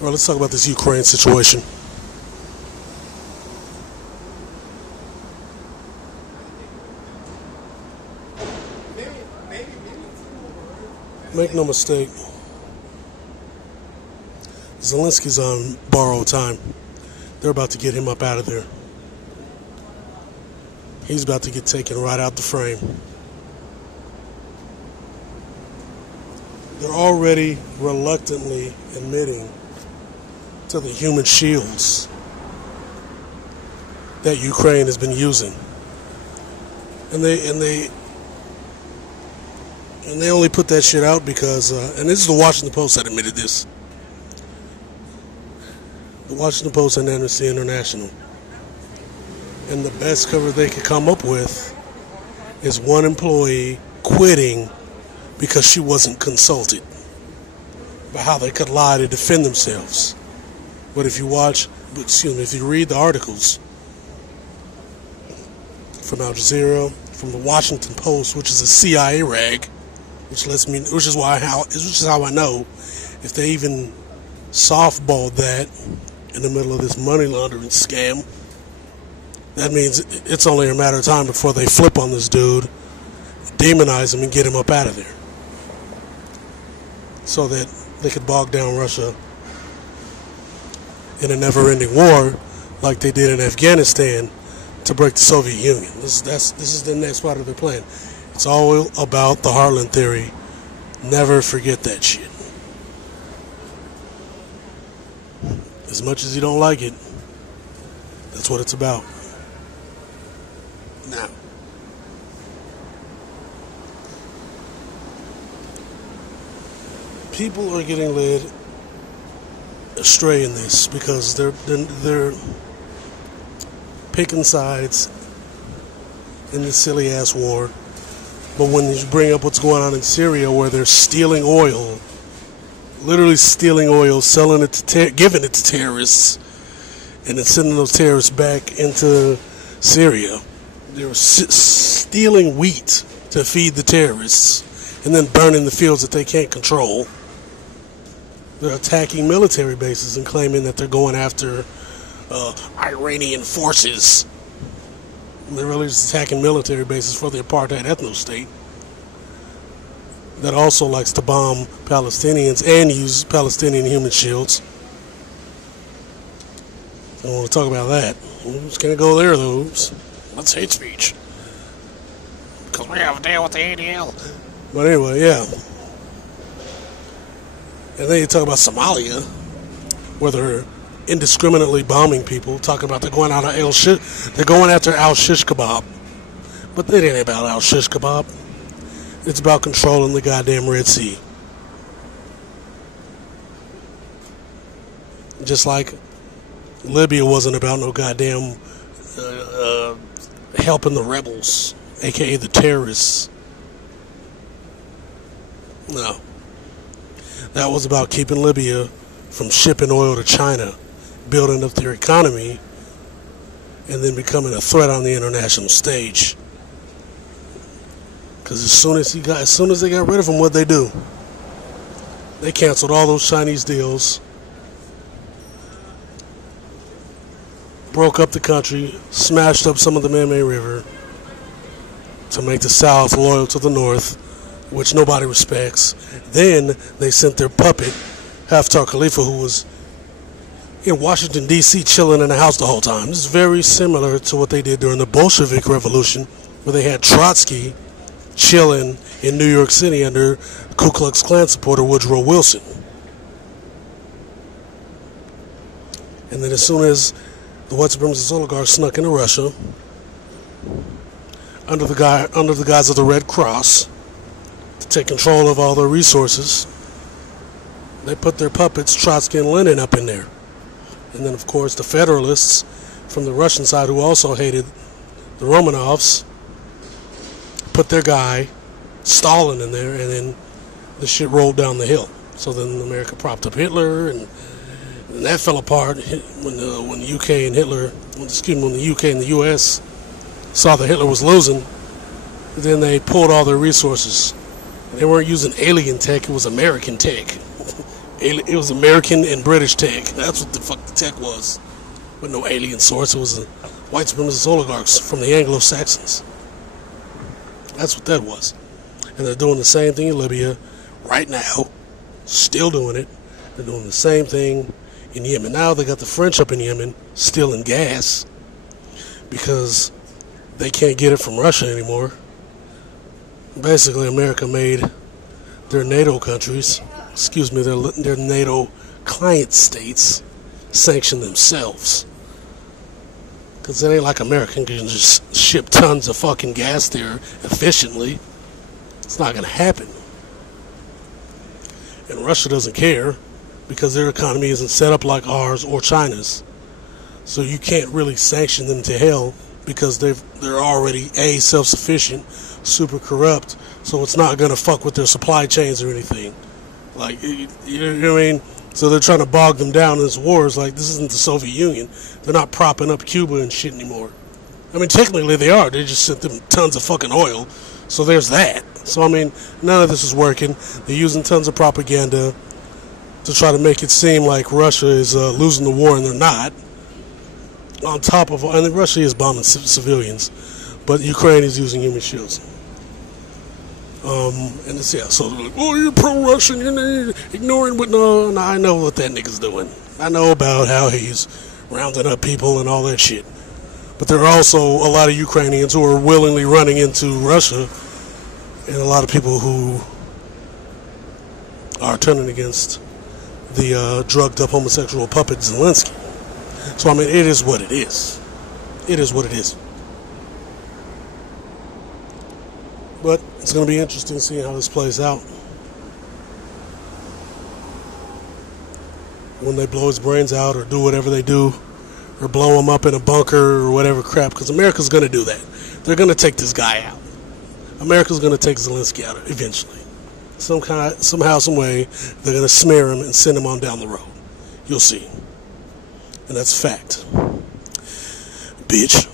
Well, let's talk about this Ukraine situation. Make no mistake, Zelensky's on borrowed time. They're about to get him up out of there. He's about to get taken right out the frame. They're already reluctantly admitting to the human shields that Ukraine has been using. And they only put that shit out because, and this is the Washington Post that admitted this. The Washington Post and Amnesty International. And the best cover they could come up with is one employee quitting because she wasn't consulted about how they could lie to defend themselves. But if you if you read the articles from Al Jazeera, from the Washington Post, which is a CIA rag, which is how I know if they even softballed that in the middle of this money laundering scam, that means it's only a matter of time before they flip on this dude, demonize him, and get him up out of there, so that they could bog down Russia in a never-ending war like they did in Afghanistan to break the Soviet Union. This is the next part of their plan. It's all about the Heartland theory. Never forget that shit. As much as you don't like it, that's what it's about. Now, people are getting led astray in this because they're picking sides in this silly ass war. But when you bring up what's going on in Syria, where they're stealing oil, literally stealing oil, selling it to giving it to terrorists, and then sending those terrorists back into Syria, they're stealing wheat to feed the terrorists, and then burning the fields that they can't control. They're attacking military bases and claiming that they're going after Iranian forces. They're really just attacking military bases for the apartheid ethno-state that also likes to bomb Palestinians and use Palestinian human shields. I don't want to talk about that. I'm just going to go there, though. That's hate speech. Because we have a deal with the ADL. But anyway, yeah. And then you talk about Somalia, where they're indiscriminately bombing people, talking about they're going after al-shish kebab. But it ain't about al-shish kebab. It's about controlling the goddamn Red Sea. Just like Libya wasn't about no goddamn helping the rebels, aka the terrorists. No. That was about keeping Libya from shipping oil to China, building up their economy, and then becoming a threat on the international stage. Because as soon as they got rid of them, what'd they do? They canceled all those Chinese deals, broke up the country, smashed up some of the Man-Made River to make the South loyal to the North, which nobody respects. Then they sent their puppet, Haftar Khalifa, who was in Washington, D.C., chilling in the house the whole time. This is very similar to what they did during the Bolshevik Revolution, where they had Trotsky chilling in New York City under Ku Klux Klan supporter Woodrow Wilson. And then as soon as the white supremacist oligarchs snuck into Russia, under the guise of the Red Cross, to take control of all their resources, they put their puppets, Trotsky and Lenin, up in there. And then, of course, the Federalists from the Russian side, who also hated the Romanovs, put their guy, Stalin, in there, and then the shit rolled down the hill. So then America propped up Hitler, and that fell apart when the UK and when the UK and the US saw that Hitler was losing. Then they pulled all their resources. They weren't using alien tech; it was American tech. It was American and British tech. That's what the fuck the tech was. With no alien source. It was the white supremacist oligarchs from the Anglo-Saxons. That's what that was. And they're doing the same thing in Libya right now. Still doing it. They're doing the same thing in Yemen. Now they got the French up in Yemen stealing gas because they can't get it from Russia anymore. Basically, America made their NATO countries, their NATO client states sanction themselves. Because it ain't like America can just ship tons of fucking gas there efficiently. It's not going to happen. And Russia doesn't care because their economy isn't set up like ours or China's. So you can't really sanction them to hell because they're already self-sufficient, super corrupt, so it's not going to fuck with their supply chains or anything. Like, you know what I mean? So they're trying to bog them down in this war. It's like, this isn't the Soviet Union. They're not propping up Cuba and shit anymore. I mean, technically they are. They just sent them tons of fucking oil. So there's that. So, I mean, none of this is working. They're using tons of propaganda to try to make it seem like Russia is losing the war, and they're not. On top of, and Russia is bombing civilians, but Ukraine is using human shields. And it's, yeah, so they're like, oh, you're pro-Russian, you're ignoring what, no, I know what that nigga's doing. I know about how he's rounding up people and all that shit. But there are also a lot of Ukrainians who are willingly running into Russia, and a lot of people who are turning against the drugged up homosexual puppet Zelenskyy. So, I mean, it is what it is. It is what it is. But it's going to be interesting seeing how this plays out. When they blow his brains out or do whatever they do, or blow him up in a bunker or whatever crap, because America's going to do that. They're going to take this guy out. America's going to take Zelenskyy out eventually. Somehow, some way, they're going to smear him and send him on down the road. You'll see. And that's fact. Bitch.